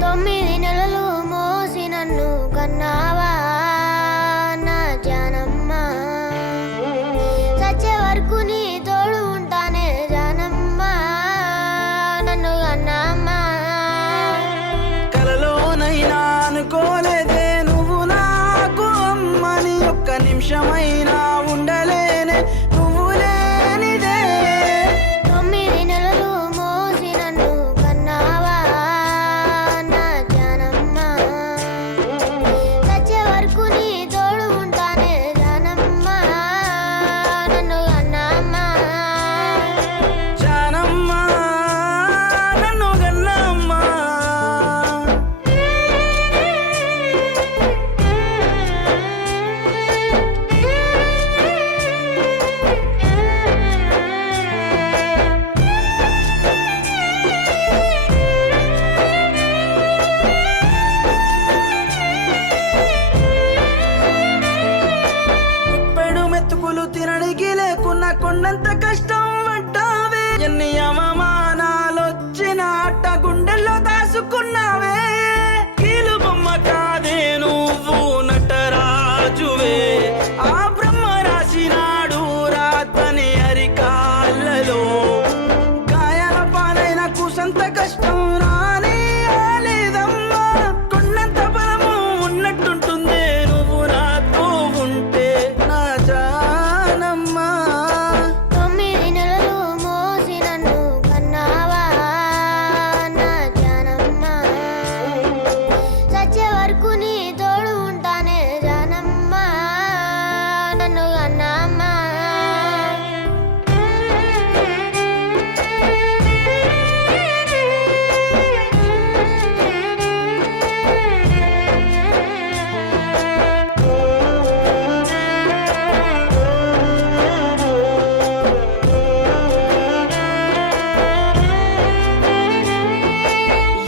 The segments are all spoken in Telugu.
9 నెలలు మోసి నన్ను కన్నావా నా జానమ్మ, సచ్చే వరకు నీ తోడు ఉంటానే జానమ్మ, నన్ను కన్నమ్మ. కలలోనైనా అనుకోలేదే నువ్వు నాకు అమ్మని, ఒక్క నిమిషమైనా ఉండలేనే నువ్వు లేనిదే. 9 నెలలు మోసి నన్ను కన్నావా నా జానమ్మ, సచ్చే వరకు నీ తోడు ఉంటానే జానమ్మ, నన్ను కన్నమ్మ. జానమ్మ నన్ను గన్నమ్మ. గుప్పెడు మెతుకులు తినడానికి లేకున్నా కొండంత కష్టం పడ్డావే, ఎన్ని అవమానాలొచ్చిన అట్ట గుండెల్లో దాసుకున్నావే. కీలు బొమ్మ కాదే నువ్వు నటరాజువే, ఆ బ్రహ్మ రాసినాడు రాతని అరికాళ్ళలో. గాయాల పాలైన కూసంత కష్టం రానే లేదమ్మా, కొండంత బలము ఉన్నట్టుంటుందే నువ్వు నాతో ఉంటే నా జానమ్మా. 9 నెలలు మోసి నన్ను కన్నావా నా జానమ్మ, సచ్చే వరకు నీ తోడు ఉంటానే జానమ్మ, నన్ను కన్నమ్మ.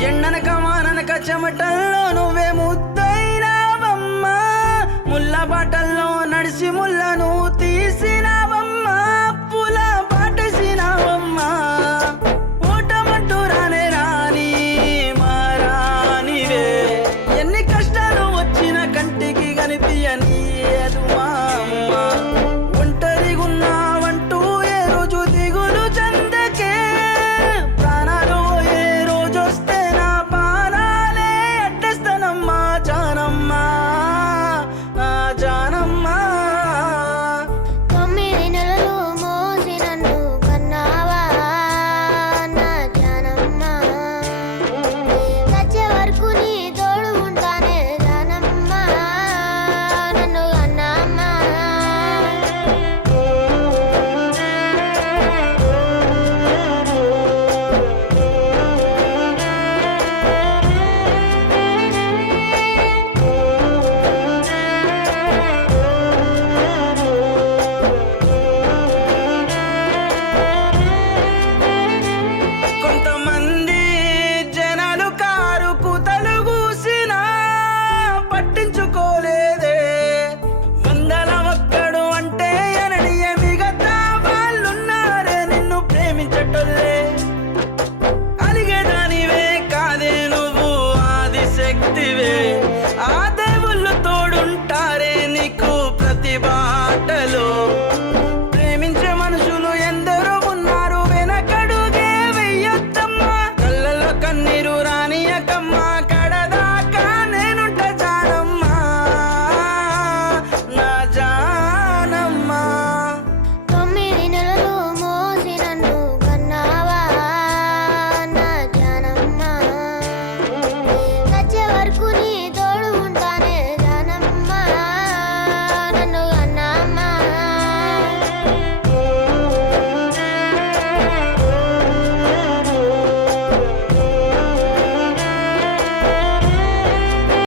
ఎండనక వాననక చెమటల్లో నువ్వే ముద్దైనావమ్మా, ముళ్ళ బాటల్లో నడిచి ముళ్ళను తీసినావమ్మా, పుల పాటేసినావమ్మా. ఓటమంటూ రానే రాని మారానివే, ఎన్ని కష్టాలు వచ్చిన కంటికి కనిపించనీయదు మా అమ్మ. ఒంటరిగున్నావంటూ ఏ రోజు దిగులు చెందకే, ప్రాణాలు ఏ రోజొస్తే నా ప్రాణాలే అట్టేస్తానమ్మా జానమ్మా, నా జానమ్మా. 9 నెలలు మోసి నన్ను కన్నావా నా జానమ్మ, సచ్చే వరకు నీ తోడు ఉంటానే జానమ్మ, నన్ను కన్నమ్మ. కొంతమంది జనాలు కారు కూతలు కూసినా పట్టించుకోలేదే, వందల ఒక్కడు అంటే ఎనడియ మిగతా వాళ్ళున్నారే నిన్ను ప్రేమించటోళ్ళే. అలిగేదానివే కాదే నువ్వు ఆదిశక్తివే,